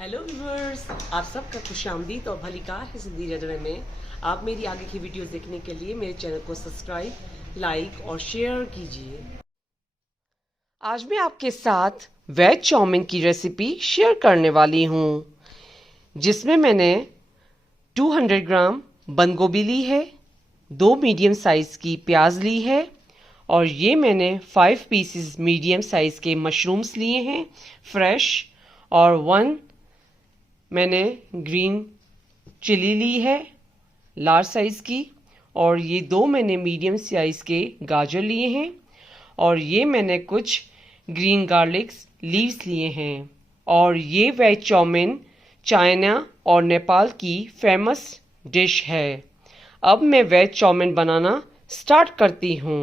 Hello viewers, आप सबका खुशामदीद और भली कार है ज़िंदगी रटने में। आप मेरी आगे की वीडियोस देखने के लिए मेरे चैनल को सब्सक्राइब, लाइक और शेयर कीजिए। आज मैं आपके साथ वेज चाउमीन की रेसिपी शेयर करने वाली हूँ, जिसमें मैंने 200 ग्राम बंद गोभी ली है, 2 मीडियम साइज़ की प्याज ली है और ये मैंने 5 पीसेस मीडियम साइज़ के मशरूम्स लिए हैं फ्रेश, और 1 मैंने ग्रीन चिली ली है लार्ज साइज़ की, और ये 2 मैंने मीडियम साइज़ के गाजर लिए हैं, और ये मैंने कुछ ग्रीन गार्लिक्स लीव्स लिए हैं। और ये वेज चाउमीन चाइना और नेपाल की फेमस डिश है। अब मैं वेज चाउमीन बनाना स्टार्ट करती हूँ।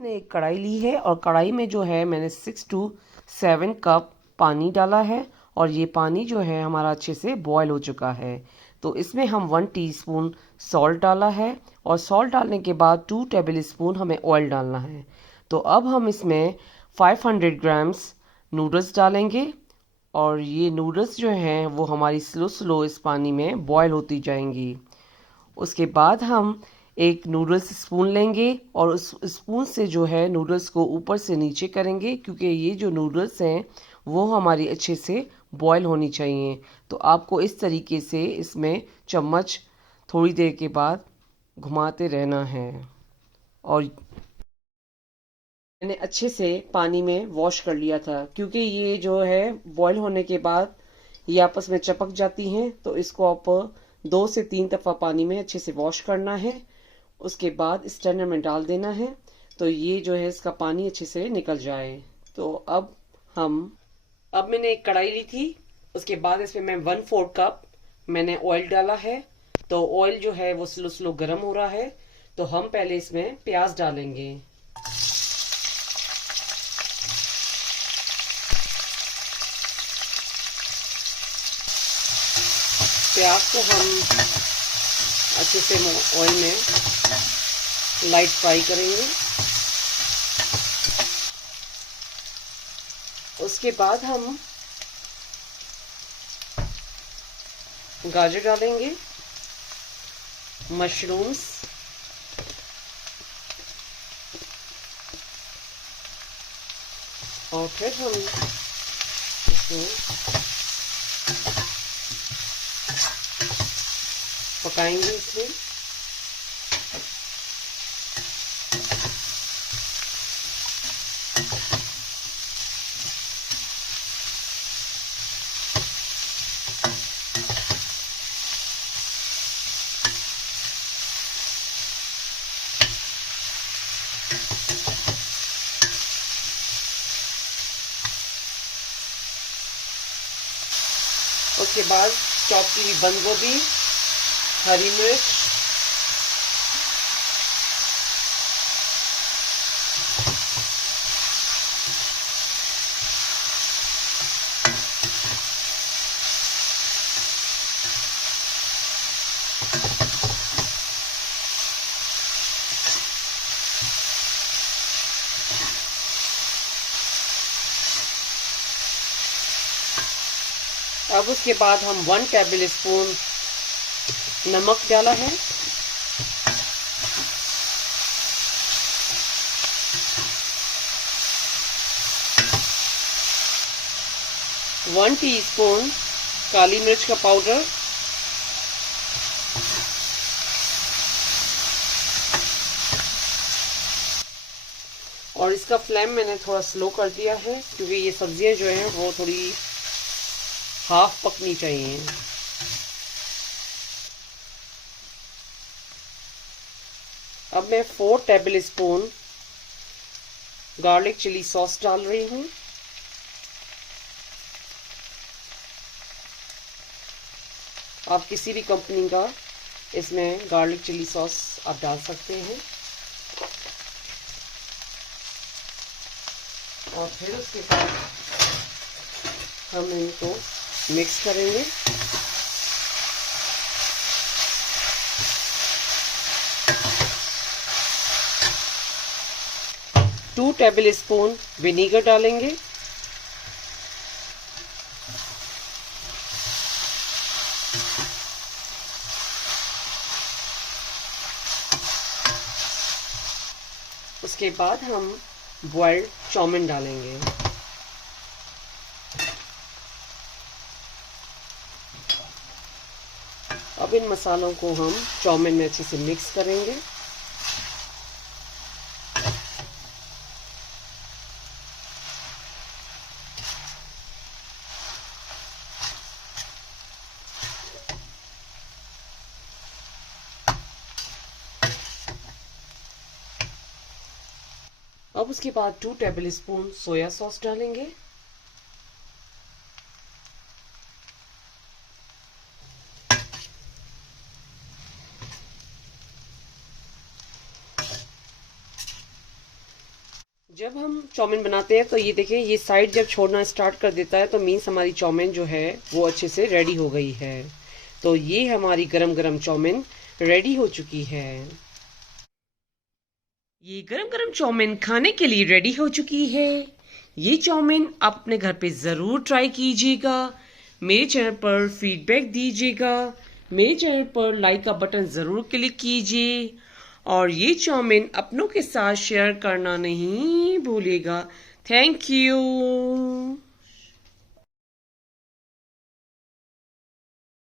मैंने एक कढ़ाई ली है और कढ़ाई में जो है मैंने 6 to 7 कप पानी डाला है, और ये पानी जो है हमारा अच्छे से बॉयल हो चुका है। तो इसमें हम 1 टीस्पून सॉल्ट डाला है, और सॉल्ट डालने के बाद 2 टेबल स्पून हमें ऑयल डालना है। तो अब हम इसमें 500 ग्राम्स नूडल्स डालेंगे, और ये नूडल्स जो हैं वो हमारी स्लो स्लो इस पानी में बॉयल होती जाएंगी। उसके बाद हम एक नूडल्स स्पून लेंगे और उस स्पून से जो है नूडल्स को ऊपर से नीचे करेंगे, क्योंकि ये जो नूडल्स हैं वो हमारी अच्छे से बॉयल होनी चाहिए। तो आपको इस तरीके से इसमें चम्मच थोड़ी देर के बाद घुमाते रहना है। और मैंने अच्छे से पानी में वॉश कर लिया था, क्योंकि ये जो है बॉयल होने के बाद ये आपस में चिपक जाती हैं, तो इसको आप 2 से 3 दफ़ा पानी में अच्छे से वॉश करना है। उसके बाद स्ट्रेनर में डाल देना है, तो ये जो है इसका पानी अच्छे से निकल जाए। तो अब मैंने एक कढ़ाई ली थी, उसके बाद इसमें मैं 1/4 कप मैंने ऑयल डाला है। तो ऑयल जो है वो स्लो स्लो गर्म हो रहा है, तो हम पहले इसमें प्याज डालेंगे। प्याज को हम अच्छे से ऑयल में लाइट फ्राई करेंगे। उसके बाद हम गाजर डालेंगे, मशरूम्स, और फिर हम इसमें पकाएंगे। इसमें उसके बाद चॉप की हुई बंद गोभी, हरी मिर्च, अब उसके बाद हम 1 टेबल स्पून नमक डाला है, वन टीस्पून काली मिर्च का पाउडर, और इसका फ्लेम मैंने थोड़ा स्लो कर दिया है, क्योंकि ये सब्जियां जो हैं वो थोड़ी हाफ पकनी चाहिए। अब मैं 4 tablespoon garlic chilli sauce डाल रही हूँ। आप किसी भी कंपनी का इसमें गार्लिक चिली सॉस आप डाल सकते हैं। और फिर उसके बाद हम इनको मिक्स करेंगे। 2 टेबल स्पून विनीगर डालेंगे, उसके बाद हम बॉइल्ड चाउमीन डालेंगे। अब इन मसालों को हम चाउमीन में अच्छे से मिक्स करेंगे। अब उसके बाद 2 टेबल स्पून सोया सॉस डालेंगे। जब हम चाउमीन बनाते हैं तो ये देखें, ये साइड जब छोड़ना स्टार्ट कर देता है तो मीन्स हमारी चाउमीन जो है वो अच्छे से रेडी हो गई है। तो ये हमारी गरम गरम चाउमीन रेडी हो चुकी है। ये गरम गरम चाउमीन खाने के लिए रेडी हो चुकी है। ये चाउमीन आप अपने घर पे ज़रूर ट्राई कीजिएगा। मेरे चैनल पर फीडबैक दीजिएगा। मेरे चैनल पर लाइक का बटन ज़रूर क्लिक कीजिए और ये चाउमीन अपनों के साथ शेयर करना नहीं भूलिएगा। Thank you.